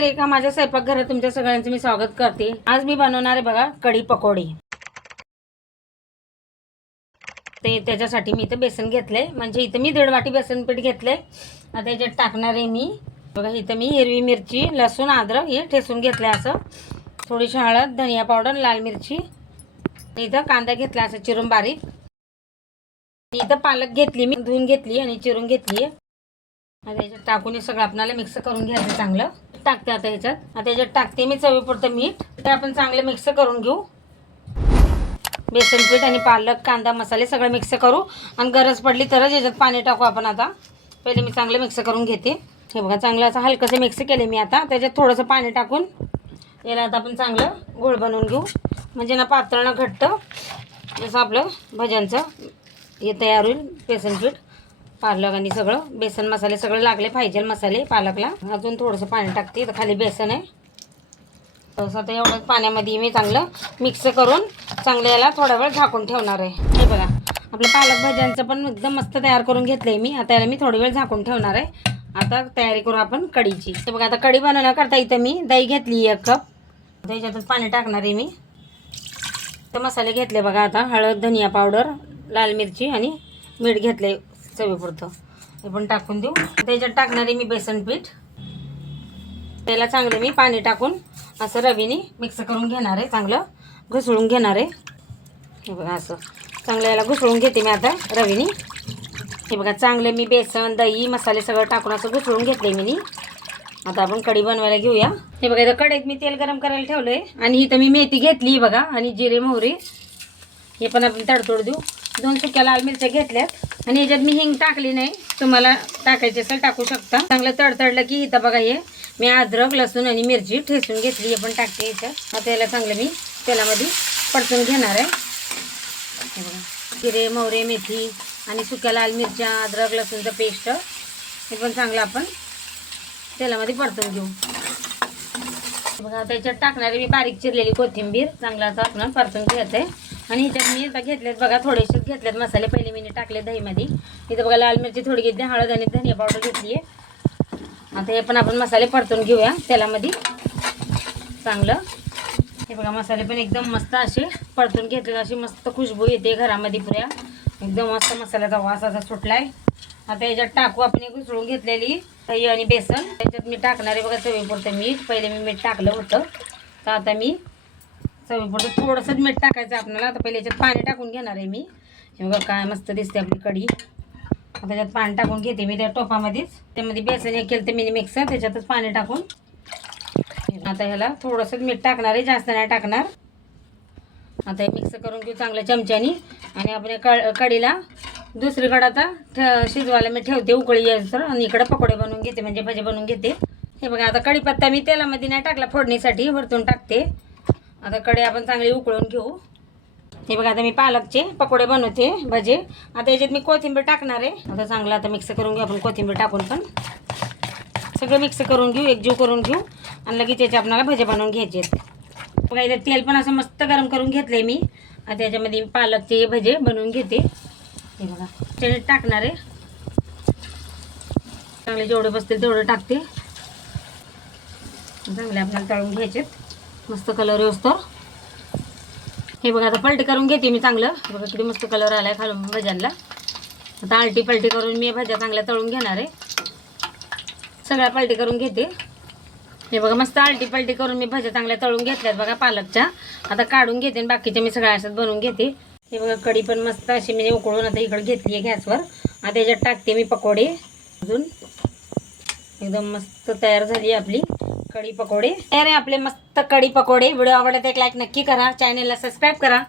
मेरे का माझ्या स्वयंपाकघरात तुमच्या सगळ्यांचं मी स्वागत करते. आज मी बनवणार आहे बघा कढी पकोडी. ते त्याच्यासाठी मी इथं बेसन घेतलंय. म्हणजे इथं मी दीड वाटी बेसन पीठ घेतलंय. आता याच्यात टाकणार आहे मी. बघा इथं मी हिरवी मिरची लसूण अद्रक हे ठेसून घेतलंय असं. थोडीशी हळद धनिया पावडर लाल मिरची. इथं कांदा घेतला असं चिरून बारीक. इथं पालक घेतली मी धुवून घेतली आणि चिरून घेतली. आता याच्यात टाकून हे सगळं आपल्याला मिक्स करून घ्यायचं चांगलं. टाकते आता याच्यात. आता याच्यात टाकते मी चवीपुरतं मीठ. ते आपण चांगलं मिक्स करून घेऊ. बेसन पीठ आणि पालक कांदा मसाले सगळं मिक्स करू. आणि गरज पडली तरच याच्यात पाणी टाकू आपण आता. पहिले मी चांगलं मिक्स करून घेते. हे बघा चांगलं असं हलकंसं मिक्स केले मी आता. त्याच्यात थोडंसं पाणी टाकून याला आता आपण चांगलं गोळ बनवून घेऊ. म्हणजे ना पातळ ना घट्ट. जसं आपलं भज्यांचं हे तयार होईल बेसन पीठ. पालक आणि सगळं. बेसन मसाले सगळे लागले पाहिजे मसाले पालकला. अजून थोडंसं पाणी टाकते. तर खाली बेसन आहे. तसं आता एवढं पाण्यामध्ये मी चांगलं मिक्स करून चांगलं याला थोडा वेळ झाकून ठेवणार आहे. हे बघा. आपलं पालक भाज्यांचं पण एकदम मस्त तयार करून घेतलं आहे मी. आता याला मी थोडी वेळ झाकून ठेवणार आहे. आता तयारी करू आपण कढीची तर बघा आता कढी बनवण्याकरता इथं मी दही घेतली एक कप. दहीच्यातच पाणी टाकणार आहे मी. तर मसाले घेतले बघा आता. हळद धनिया पावडर लाल मिरची आणि मीठ घेतले चवीपुरतं हे पण टाकून देऊ. त्याच्यात टाकणार आहे मी बेसन पीठ. त्याला चांगलं मी पाणी टाकून असं रवीने मिक्स करून घेणार आहे. चांगलं घुसळून घेणार आहे. हे बघा असं. चांगलं याला घुसळून घेते मी आता रवीने. हे बघा चांगलं मी बेसन दही मसाले सगळं टाकून असं घुसळून घेतले मी आता आपण कढी बनवायला घेऊया. हे बघा इथं कढईत मी तेल गरम करायला ठेवलंय. आणि इथं मी मेथी घेतली बघा. आणि जिरे मोहरी. हे पण आपण तडतोड देऊ. दोन सुक्या लाल मिरच्या घेतल्यात. आणि याच्यात मी हिंग टाकली नाही. तुम्हाला टाकायची असेल टाकू शकता. चांगलं तडतडलं की इथं बघा हे मी अद्रक लसूण आणि मिरची ठेसून घेतली. हे पण टाकते इथं. आता याला चांगलं मी तेलामध्ये परतून घेणार आहे. हे बघा. जिरे मोहरे मेथी आणि सुक्या लाल मिरच्या अद्रक लसूणचं पेस्ट हे पण चांगलं आपण तेलामध्ये परतून घेऊ. बघा त्याच्यात टाकणारे मी बारीक चिरलेली कोथिंबीर. चांगला असं आपण परतून घेत आहे. आणि ह्याच्यात मी आता घेतलेत बघा थोडेसेच घेतलेत मसाले. पहिले मी टाकले दहीमध्ये. इथं बघा लाल मिरची थोडी घेतली हळद आणि धनिया पावडर घेतली आहे आता हे पण आपण मसाले परतून घेऊया तेलामध्ये. चांगलं. हे बघा मसाले पण एकदम मस्त असे परतून घेतले अशी मस्त खुशबू येते घरामध्ये पुऱ्या. एकदम मस्त मसाल्याचा वास असा सुटलाय. आता याच्यात टाकू आपण एक घुसळून घेतलेली दही आणि बेसन. त्याच्यात मी टाकणार आहे बघा चवीपुरतं मीठ. पहिले मी मीठ टाकलं होतं. तर आता मी चवीपुरतं थोडंसंच मीठ टाकायचं आपल्याला. आता पहिले याच्यात पाणी टाकून घेणार आहे मी. हे बघा काय मस्त दिसते आपली कढी. आता त्याच्यात पाणी टाकून घेते मी त्या टोपामध्येच. त्यामध्ये बेसन हे केलं ते मिनी मिक्सर त्याच्यातच पाणी टाकून. आता ह्याला थोडंसंच मीठ टाकणार आहे जास्त नाही टाकणार. आता हे मिक्स करून घेऊ चांगल्या चमच्यानी. आणि आपण क कढीला दुसरीकडं आता ठ शिजवायला मी ठेवते उकळी यायचं. आणि इकडं पकोडे बनवून घेते म्हणजे भजे बनवून घेते. हे बघा आता कढीपत्ता मी तेलामध्ये नाही टाकला फोडणीसाठी वरतून टाकते. आता कडे आपण चांगली उकळून घेऊ. हे बघा आता मी पालकचे पकोडे बनवते भजे. आता याच्यात मी कोथिंबीर टाकणार आहे. आता चांगलं आता मिक्स करून घेऊ आपण कोथिंबीर टाकून पण. सगळं मिक्स करून घेऊ एकजीव करून घेऊ. आणि लगेच याचे आपल्याला भजे बनवून घ्यायचे आहेत. बघा इथे तेल पण असं मस्त गरम करून घेतलंय मी. आता त्याच्यामध्ये पालकचे भजे बनवून घेते. हे बघा त्याच्यात टाकणार आहे. चांगले जेवढे बसतील तेवढं टाकते. चांगले आपल्याला तळून घ्यायचे मस्त कलर येऊस्तर हे बघा आता पलटी करून घेते मी चांगलं. बघा किती मस्त कलर आलाय खालून भज्यांना आता आलटी पलटी करून मी भाज्या चांगल्या तळून घेणार आहे. सगळ्या पलटी करून घेते. हे बघा मस्त आलटी पलटी करून मी भाज्या चांगल्या तळून घेतल्यात बघा पालकच्या. आता काढून घेते आणि बाकीच्या मी सगळ्या अशात बनवून घेते. हे बघा कढी पण मस्त अशी मी उकळून आता इकडे घेतली आहे गॅसवर. आता याच्यात टाकते मी पकोडे. अजून. एकदम मस्त तयार झाली आपली. कढी पकोडे. तयार आहे आपले मस्त कढी पकोडे. व्हिडिओ आवडत एक लाईक नक्की करा. चॅनेलला सबस्क्राईब करा.